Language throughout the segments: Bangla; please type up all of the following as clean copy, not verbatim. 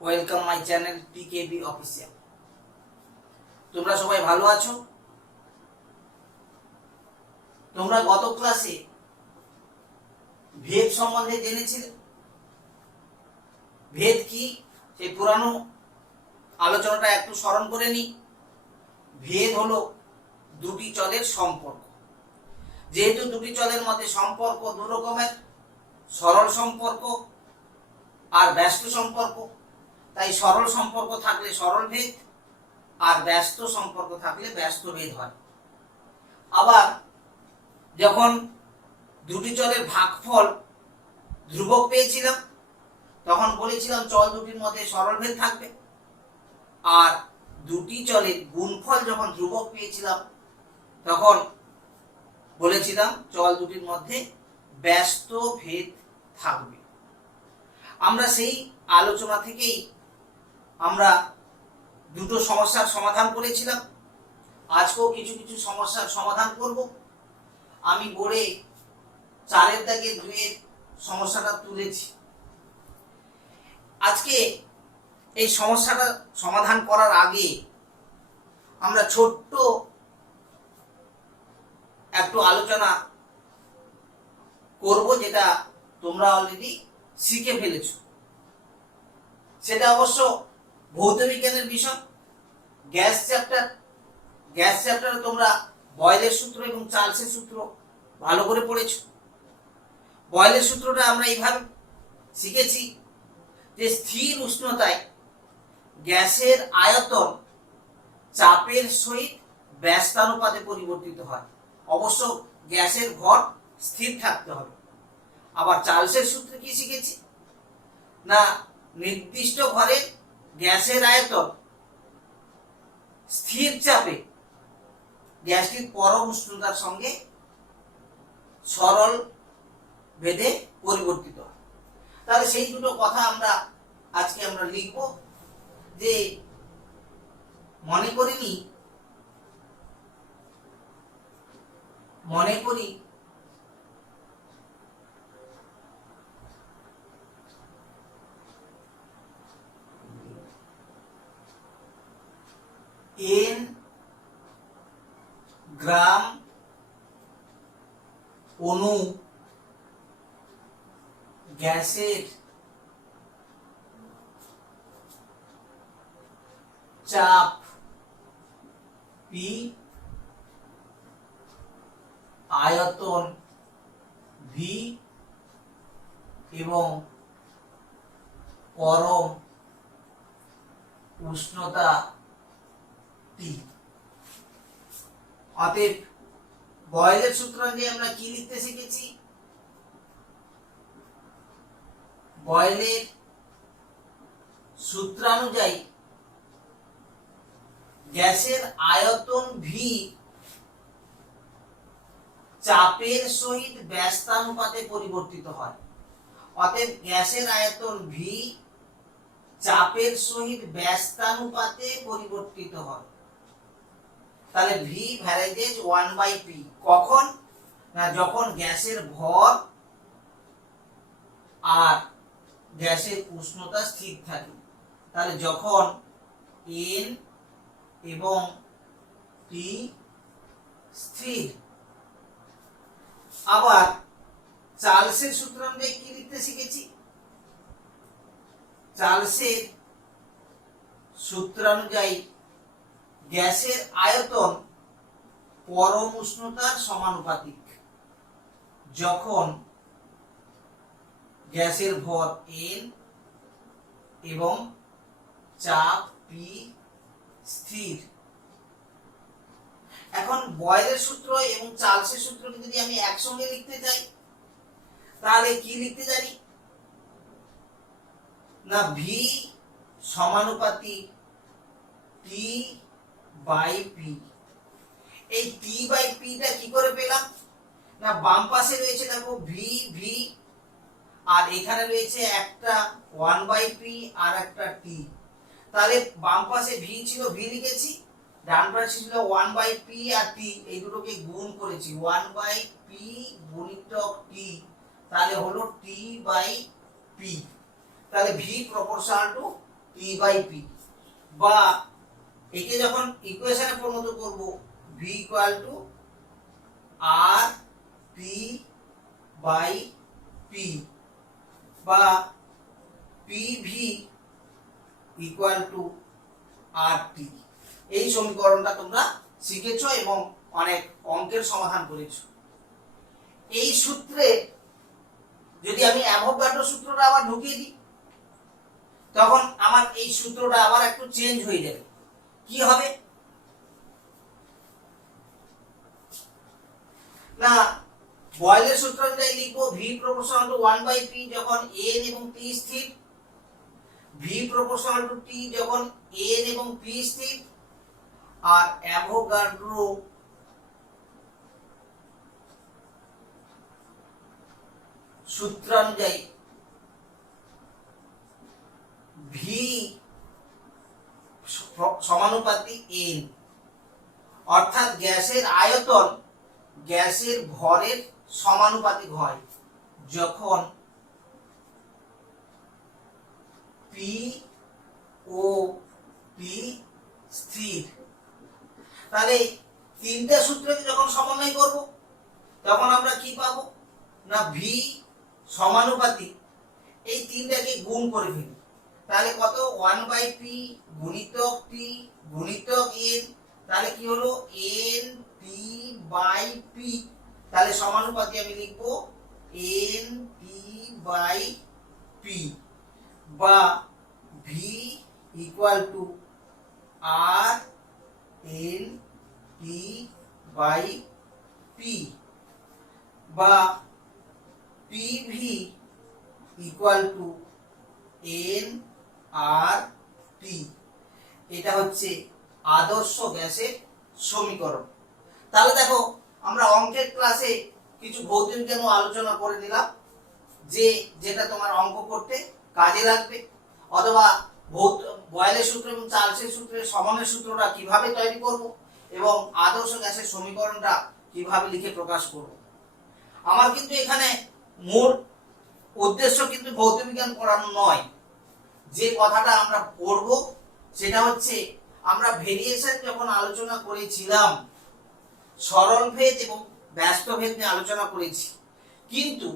Welcome my channel TKB official. তোমরা সবাই ভালো আছো? তোমরা গত ক্লাসে ভেদ সম্বন্ধে জেনেছিলে। ভেদ কি সেই পুরানো আলোচনাটা একটু স্মরণ করে নিই। ভেদ হলো দুটি চলের সম্পর্ক। যেহেতু দুটি চলের মধ্যে সম্পর্ক দু রকমের, সরল সম্পর্ক আর ব্যস্ত সম্পর্ক, তাই সরল সম্পর্ক থাকলে সরল ভেদ আর ব্যস্ত সম্পর্ক থাকলে ব্যস্ত ভেদ হয়। আবার যখন দুটি চলের ভাগফল ধ্রুবক পেয়েছিলাম তখন বলেছিলাম চল দুটির মধ্যে সরল ভেদ থাকবে, আর দুটি চলের গুণফল যখন ধ্রুবক পেয়েছিলাম তখন বলেছিলাম চল দুটির মধ্যে ব্যস্ত ভেদ থাকবে। আমরা সেই আলোচনা থেকেই আমরা দুটো সমস্যার সমাধান করেছিলাম। আজকেও কিছু কিছু সমস্যার সমাধান করব। আমি বোর্ডে 4 দাগে 2 সমস্যাটা তুলেছি। আজকে এই সমস্যাটা সমাধান করার আগে আমরা ছোট্ট একটু আলোচনা করব, যেটা তোমরা অলরেডি শিখে ফেলেছো। সেটা অবশ্য ভৌত বিজ্ঞানের বিষয়, গ্যাস চ্যাপ্টার। গ্যাস চ্যাপ্টারে তোমরা বয়েলের সূত্র এবং চার্লসের সূত্র ভালো করে পড়েছো। বয়েলের সূত্রটা আমরা এইভাবে শিখেছি যে স্থির উষ্ণতায় গ্যাসের আয়তন চাপের সহিত ব্যস্তানুপাতে পরিবর্তিত হয়। অবশ্য গ্যাসের ভর স্থির থাকতে হবে। আবার চার্লসের সূত্রে কি শিখেছি না, নির্দিষ্ট ঘরে গ্যাসের আয়তন স্থির চাপে গ্যাসটির পরম উষ্ণতার সঙ্গে সরল ভেদে পরিবর্তিত হয়। তাহলে সেই দুটো কথা আজকে আমরা লিখব। যে মনে করি n গ্রাম অণু গ্যাসের চাপ P, আয়তন V এবং পরম উষ্ণতা T। অতএব বয়েলের সূত্র দিয়ে আমরা কি লিখতে শিখেছি? বয়েলের সূত্রানুযায়ী গ্যাসের আয়তন V চাপের সহিত ব্যস্তানুপাতে পরিবর্তিত হয়। অতএব গ্যাসের আয়তন V চাপের সহিত ব্যস্তানুপাতে পরিবর্তিত হয়। তাহলে V ভ্যারাইজেস 1/P। কখন না, যখন গ্যাসের ভর আর গ্যাসের উষ্ণতা স্থির থাকে। তাহলে যখন N এবং T স্থির। আবার চার্লসের সূত্র আমরা কি লিখতে শিখেছি? চার্লসের সূত্রানুযায়ী গ্যাসের আয়তন পরম উষ্ণতার সমানুপাতিক যখন গ্যাসের ভর N এবং চাপ P স্থির। এখন বয়েলের সূত্র এবং চার্লসের সূত্রকে যদি আমি একসঙ্গে লিখতে চাই তাহলে কি লিখতে জানি না, V সমানুপাতিক T/P। এই T/P টা কি করে পেলাম না, বাম পাশে রয়েছে দেখো V আর এখানে রয়েছে একটা 1/P আর একটা T। তাহলে বাম পাশে V ছিল, V লিখেছি, ডান পাশে ছিল 1/P আর T, এই দুটোকে গুণ করেছি 1/P গুণিতক T, তাহলে হলো T/P। তাহলে V proportional to T by P, বা একে যখন ইকুয়েশনে পরিণত করব V equal to R T by P, বা P V equal to R T. এই সমীকরণটা তোমরা শিখেছো এবং অনেক অঙ্কের সমাধান করেছো। এই সূত্রে যদি আমি অ্যাভোগাড্রো সূত্রটা আবার ঢুকিয়ে দিই, তখন আমার এই সূত্রটা আবার একটু চেঞ্জ হয়ে যাবে। কি হবে না, বয়েলের সূত্র অনুযায়ী লিখবো ভি প্রপোর্শনাল টু 1/p যখন n এবং p স্থির, ভি প্রপোর্শনাল টু t যখন n এবং p স্থির, আর অ্যাভোগাড্রো সূত্র অনুযায়ী ভি সমানুপাতি n, অর্থাৎ গ্যাসের আয়তন গ্যাসের ভরের সমানুপাতিক হয় যখন P ও P স্থির। তাহলে তিনটা সূত্রকে যখন সমন্বয় করব তখন আমরা কি পাবো না, ভি সমানুপাতিক এই তিনটাকে গুণ করে ফেলি, তাহলে কত 1/p গুণিতক t গুণিতক n, তাহলে কি হলো n p বাই p, তাহলে সমানুপাতি আমি লিখব n p বাই p, বা v equal to r n p by p, বা pv equal to n r t। এটা হচ্ছে আদর্শ গ্যাসের সমীকরণ। তাহলে দেখো আমরা অঙ্কের ক্লাসে কিছু ভৌত বিজ্ঞান আলোচনা করে নিলাম, যেটা তোমার অঙ্ক করতে কাজে লাগবে, অথবা বয়েলের সূত্র এবং চার্লসের সূত্রের সমন্বয় সূত্রটা কিভাবে তৈরি করব এবং আদর্শ গ্যাসের সমীকরণটা কিভাবে লিখে প্রকাশ করব। আমার কিন্তু এখানে মূল উদ্দেশ্য কিন্তু ভৌত বিজ্ঞান পড়ানো নয়। যে কথাটা আমরা পড়ব সেটা হচ্ছে, আমরা ভেরিয়েশন যখন আলোচনা করেছিলাম সরল ভেদ এবং ব্যস্ত ভেদ নিয়ে আলোচনা করেছি, কিন্তু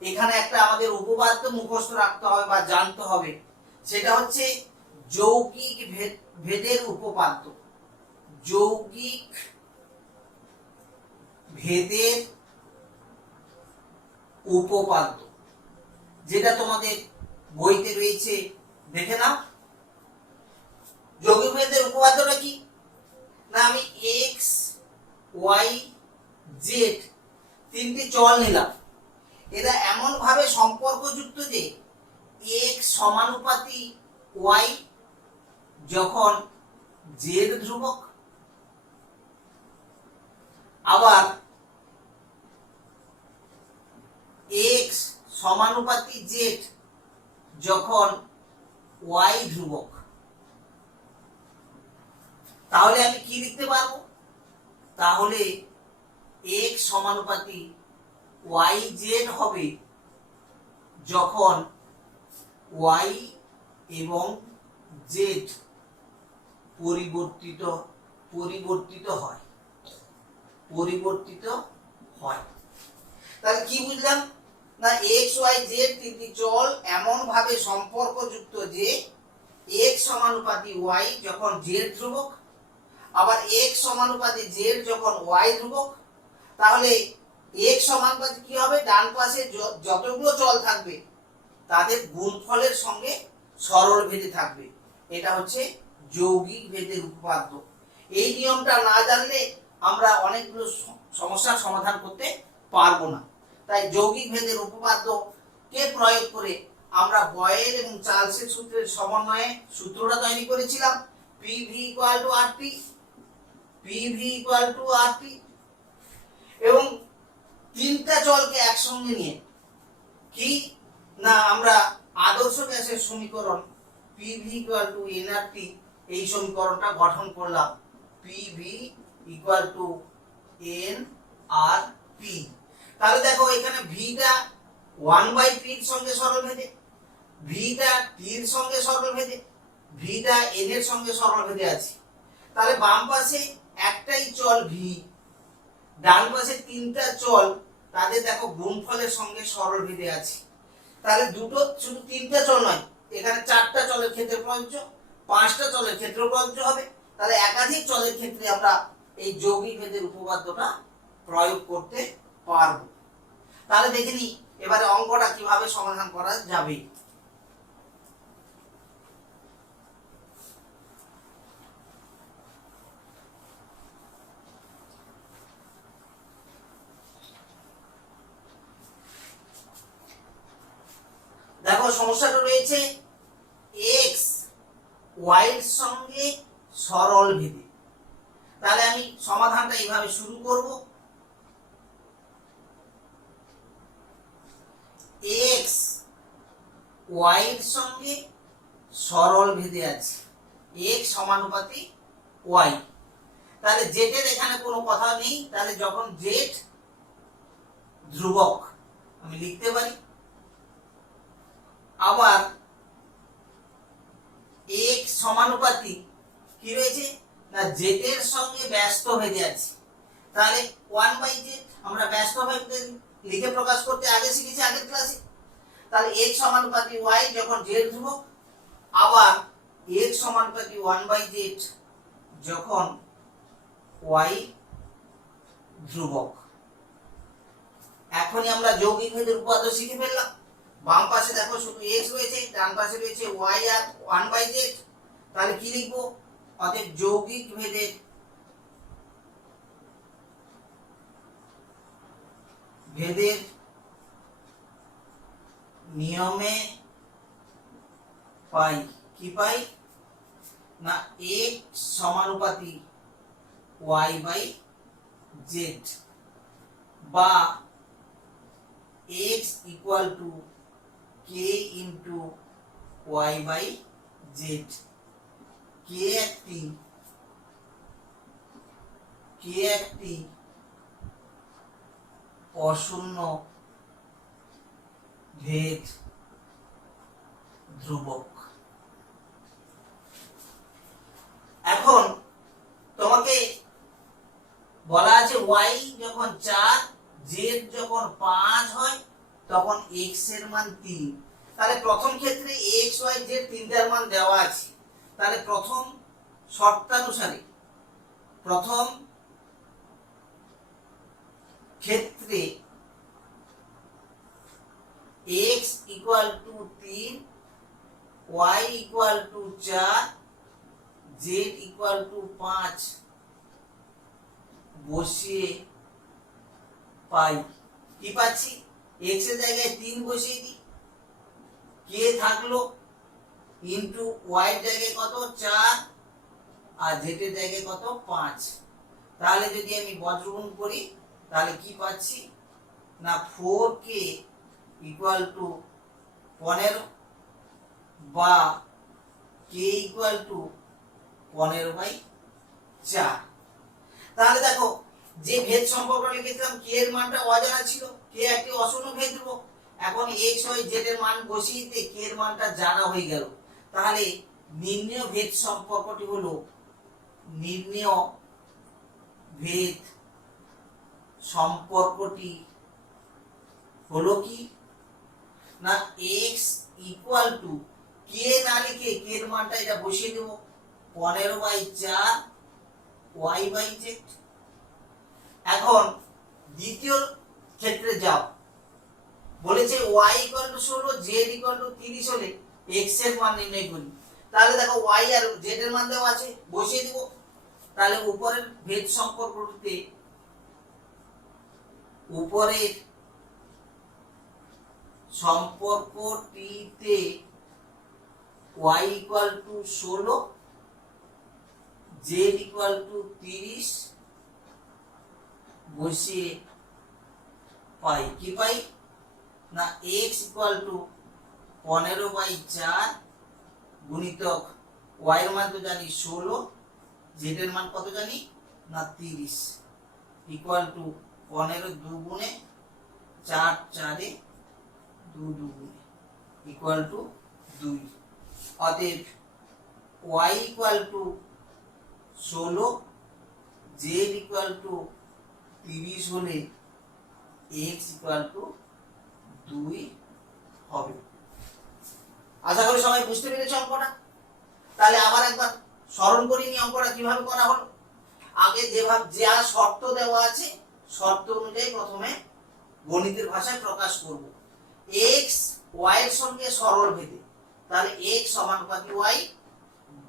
এখানে একটা আমাদের উপপাদ্য মুখস্থ রাখতে হবে বা জানতে হবে, সেটা হচ্ছে যৌগিক ভেদের উপপাদ্য। যৌগিক ভেদের উপপাদ্য, যেটা তোমাদের বইতে রয়েছে, দেখে নাও। যৌগিক ভেদের উপপাদ্যটা কি না, আমি x y z তিনটি চল নিলাম, এরা এমন ভাবে সম্পর্কযুক্ত যে x সমানুপাতি y যখন z ধ্রুবক, আবার x সমানুপাতি z যখন y ধ্রুবক। তাহলে আমি কি লিখতে পারবো, তাহলে x সমানুপাতি yz হবে যখন y এবং z পরিবর্তিত হয়। তাহলে কি বুঝলাম না, x y z তিনটি চল এমন ভাবে সম্পর্কযুক্ত যে x সমানুপাতি y যখন z ধ্রুবক, আবার x সমানুপাতি z যখন y ধ্রুবক। তাহলে x সমানুপাতি কি হবে, ডান পাশে যতগুলো চল থাকবে তাদের গুণফলের সঙ্গে সরল ভেদে থাকবে। এটা হচ্ছে যৌগিক ভেদের উপপাদ্য। এই নিয়মটা না জানলে আমরা অনেকগুলো সমস্যার সমাধান করতে পারবো না। তাই যৌগিক ভেদের উপপাদ্যকে প্রয়োগ করে আমরা বয়েল এবং চার্লসের সূত্রের সমন্বয়ে সূত্রটা তৈরি করেছিলাম, PV = RT, PV = RT, এবং তিনটা চলকে একসঙ্গে নিয়ে কি না আমরা আদর্শ গ্যাসের সমীকরণ PV = nRT এই সমীকরণটা গঠন করলাম, PV = nRP। তাহলে দেখো এখানে ভিটা 1/p এর সঙ্গে সরল ভেদে, ভিটা t এর সঙ্গে সরল ভেদে, ভিটা এন এর সঙ্গে সরল ভেদে আছে, তাহলে বাম পাশে একটাই চল ভি, ডান পাশে তিনটা চল, তাদের দেখো গুণফলের সঙ্গে সরল ভেদে আছে। তাহলে দুটো শুধু তিনটা চল নয়, এখানে চারটা চলের ক্ষেত্রে প্রযোজ্য, পাঁচটা চলের ক্ষেত্রে প্রযোজ্য হবে। তাহলে একাধিক চলের ক্ষেত্রে আমরা এই যৌগিক ভেদের উপপাদ্যটা প্রয়োগ করতে পারবো। তাহলে দেখে নি এবারে অঙ্কটা কিভাবে সমাধান করা যাবে। দেখো সমস্যাটা রয়েছে এক্স ওয়াই এর সঙ্গে সরল ভেদে। তাহলে আমি সমাধানটা এইভাবে শুরু করব। এক্স ওয়াই এর সঙ্গে সরল ভেদে আছে, এক্স সমানুপাতিক ওয়াই। তাহলে জেড এর এখানে কোনো কথা নেই, তাহলে যখন জেড ধ্রুবক আমি লিখতে পারি। আবার এক্স সমানুপাতিক কি রয়েছে না জেড এর সঙ্গে ব্যস্ত ভেদে আছে, তাহলে 1/z আমরা ব্যস্ত ভেদে লিখে প্রকাশ করতে আগে শিখেছি আগের ক্লাসে। তাহলে x সমানুপাতিক y যখন z ধ্রুবক, আবার x সমানুপাতিক 1/z যখন y ধ্রুবক। এখনই আমরা যৌগিক ভেদের উপপাদ্য শিখে ফেললাম। বাম পাশে দেখো শুধু x রয়েছে, ডান পাশে রয়েছে y আর 1/z। তাহলে কি লিখবো, অতএব যৌগিক ভেদের নিয়মে পাই কি পাই না x সমানুপাতিক y/z বা x equal to k into y/z। k একটি অশূন্য ভেদ ধ্রুবক। এখন তোমাকে বলা আছে y যখন 4 z যখন 5 হয় তখন x এর মান 3। তাহলে প্রথম ক্ষেত্রে x y z তিনটার মান দেওয়া আছে। তাহলে প্রথম শর্তানুসারে প্রথম ক্ষেত্রে x equal to 3, y equal to 4, z equal to 5 বসিয়ে পাই কি পাচ্ছি, x এর জায়গায় 3 বসিয়ে দিই, k থাকলো ইনটু y এর জায়গায় কত 4 আর z এর জায়গায় কত 5। তাহলে যদি আমি বজ্রগুণ করি তাহলে কি পাচ্ছি না 4k ইকুয়াল টু 15 বা k ইকুয়াল টু 15/4। তাহলে দেখো যে ভেদ সম্পর্ক লিখেছিলাম k এর মানটা অজানা ছিল, k একটি অশূন্য ভেদ ধ্রুবক। এখন x y z এর মান বসিয়ে দিতে k এর মানটা জানা হয়ে গেল। তাহলে নির্ণেয় ভেদ সম্পর্কটি হলো নির্ণেয় ভেদ সম্পর্কটি হলো কি না x ইকুয়াল টু k না লিখে k এর মানটা এটা বসিয়ে দেব 15/4 y/z। এখন দ্বিতীয় ক্ষেত্রে যাও, বলেছে y equal to 16 z equal to 30 হলে x এর মান নির্ণয় করি। তাহলে দেখো y আর z এর মান দেওয়া আছে, বসিয়ে দেব। তাহলে উপরের ভেদ সম্পর্কটিতে উপরের সম্পর্কটিতে y equal to 16, z equal to 30 বসিয়ে পাই কি পাই না x ইকুয়াল টু 15/4 গুণিতক y এর মান তো জানি 16, z এর মান কত জানি না 30 ইকুয়াল টু 15 দুগুণে 4 4 2 দুগুণে ইকুয়াল টু 2। অতএব y equal to 16, z equal to 30 হলে x ইকুয়াল টু 2 হবে। আশা করি সবাই বুঝতে পেরেছ অঙ্কটা। তাহলে আবার একবার স্মরণ করি নি অঙ্কটা কিভাবে করা হলো। আগে যেভাবে যা শর্ত দেওয়া আছে শর্ত অনুযায়ী প্রথমে গণিতের ভাষায় প্রকাশ করব। x y এর সঙ্গে সরল ভেদে, তাহলে x সমানুপাতিক y,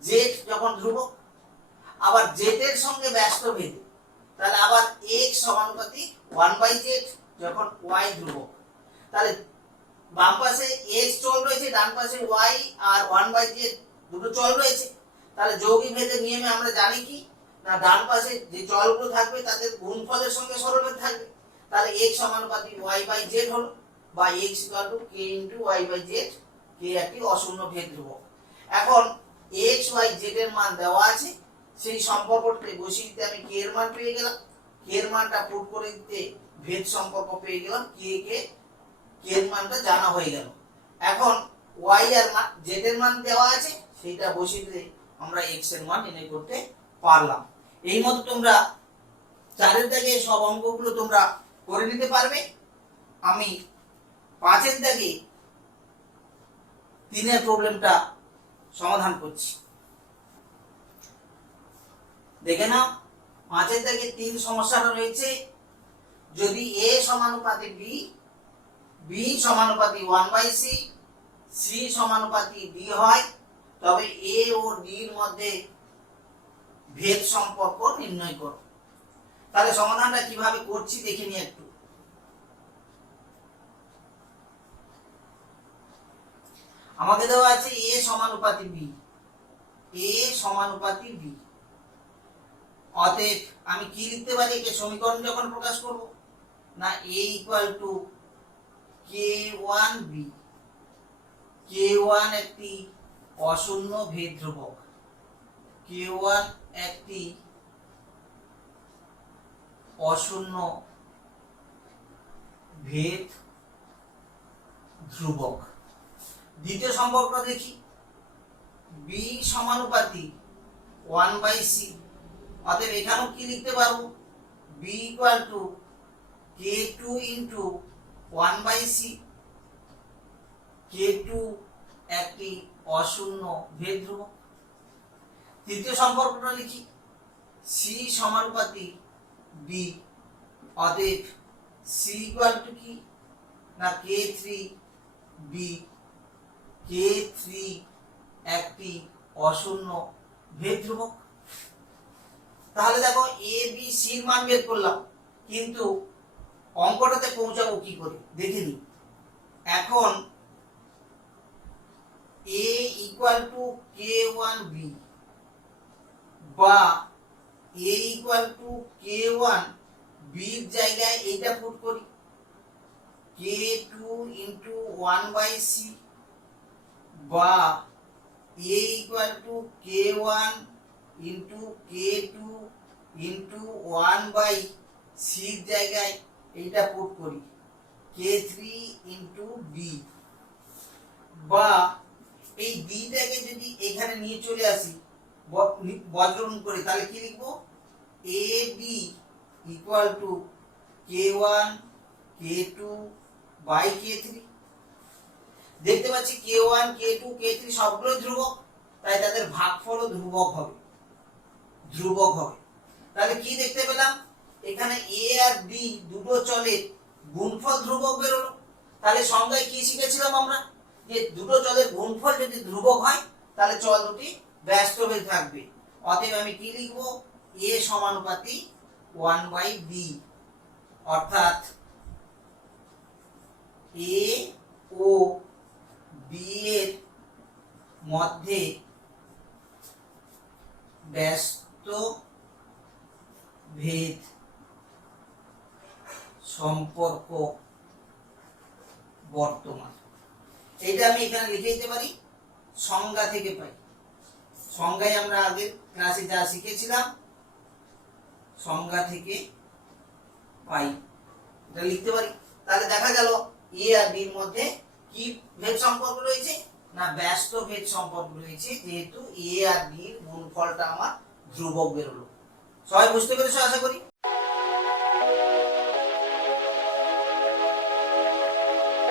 z যখন ধ্রুবক, আবার z এর সঙ্গে ব্যস্ত ভেদে, তাহলে আবার x সমানুপাতিক 1/z যখন y ধ্রুবক। তাহলে বাম পাশে x চল রয়েছে, ডান পাশে y আর 1/z দুটো চল রয়েছে। তাহলে যৌগিক ভেদের নিয়মে আমরা জানি কি না, ডান পাশে যে চলগুলো থাকবে তাদের গুণফলের সঙ্গে সরলভেদ থাকবে। তাহলে x সমানুপাতিক y/z হলো, বা x k * y/z, k একটি অশূন্য ভেদ ধ্রুবক। এখন x y z এর মান দেওয়া আছে, সেই সম্পর্কটাকে বসিয়ে দিতে আমি k এর মান পেয়ে গেলাম, k এর মানটা পুট করে দিতে ভেদ সম্পর্ক পেয়ে গেলাম, k এর মানটা জানা হয়ে গেল। এখন y এর মান z এর মান দেওয়া আছে, সেইটা বসিয়ে দিলে আমরা x এর মান নির্ণয় করতে পারলাম। এই মতো তোমরা 4 এর দাগে সব অঙ্কগুলো তোমরা করে নিতে পারবে। আমি 5 এর দাগে 3 এর প্রবলেমটা সমাধান করছি। দেখে নাও, 5 এর দাগে 3 সমস্যাটা রয়েছে। যদি a সমানুপাতিক b, b সমানুপাতিক 1/c, c সমানুপাতিক d হয়, তবে a ও d এর মধ্যে ভেদ সম্পর্ক নির্ণয় করো। তাহলে সমাধানটা কিভাবে করছি দেখে নিই একটু। আমাকে দেওয়া আছে a সমানুপাতিক b, a সমানুপাতিক b। অতএব আমি কি লিখতে পারি একে সমীকরণ যখন প্রকাশ করব না, a equal to k1b, k1 একটি অশূন্য ভেদ ধ্রুবক, k1 একটি অশূন্য ভেদ ধ্রুবক। দ্বিতীয় সম্পর্কটা দেখি, b সমানুপাতিক 1/c। অতএব এখানেও কি লিখতে পারবো, b equal to k2 into 1/c, k2 একটি অশূন্য ভেদ ধ্রুবক। তৃতীয় সম্পর্কটা লিখি, c সমানুপাতিক b। অতএব c ইকুয়াল টু কি না k3b, k3 একটি অশূন্য ভেদ ধ্রুবক। তাহলে দেখো a b c এর মান বের করলাম, কিন্তু অঙ্কটাতে পৌঁছাবো কি করে দেখে নিই। এখন a ইকুয়াল টু k1b, বা a equal to k1 b এর জায়গায় এইটা পুট করি, k2 ইন্টু 1/c, বা a equal to k1 into k2 into 1/c এর জায়গায় এইটা পুট করি, k3 ইন্টু b, বা এই b টাকে যদি এখানে নিয়ে চলে আসি বজ্রগুণ করে, তাহলে কি লিখবো, ab equal to k1 k2 by k3। দেখতে পাচ্ছি k1 k2 k3 সবগুলো ধ্রুবক, তাই তাদের ভাগফলও ধ্রুবক হবে। তাহলে কি দেখতে পেলাম, এখানে a আর b দুটো চলের গুণফল ধ্রুবক বেরোলো। তাহলে সংজ্ঞায় কি শিখেছিলাম আমরা, যে দুটো চলের গুণফল যদি ধ্রুবক হয় তাহলে চল দুটি ব্যস্ত ভেদ থাকবে। অতএব আমি কি লিখবো, a সমানুপাতিক 1/b, অর্থাৎ a ও b এর মধ্যে ব্যস্ত ভেদ সম্পর্ক বর্তমান। এইটা আমি এখানে লিখে দিতে পারি, সংজ্ঞা থেকে পাই। সংজ্ঞায় আমরা আগের ক্লাসে যা শিখেছিলাম সংজ্ঞা থেকে পাই, এটা লিখতে পারি। তাহলে দেখা গেল এ আর বি এর মধ্যে কি ভেদ সম্পর্ক রয়েছে, না না ব্যস্ত ভেদ সম্পর্ক রয়েছে, যেহেতু এ আর বি এর গুণফলটা আমার ধ্রুবক বেরোলো। সবাই বুঝতে পেরেছো আশা করি।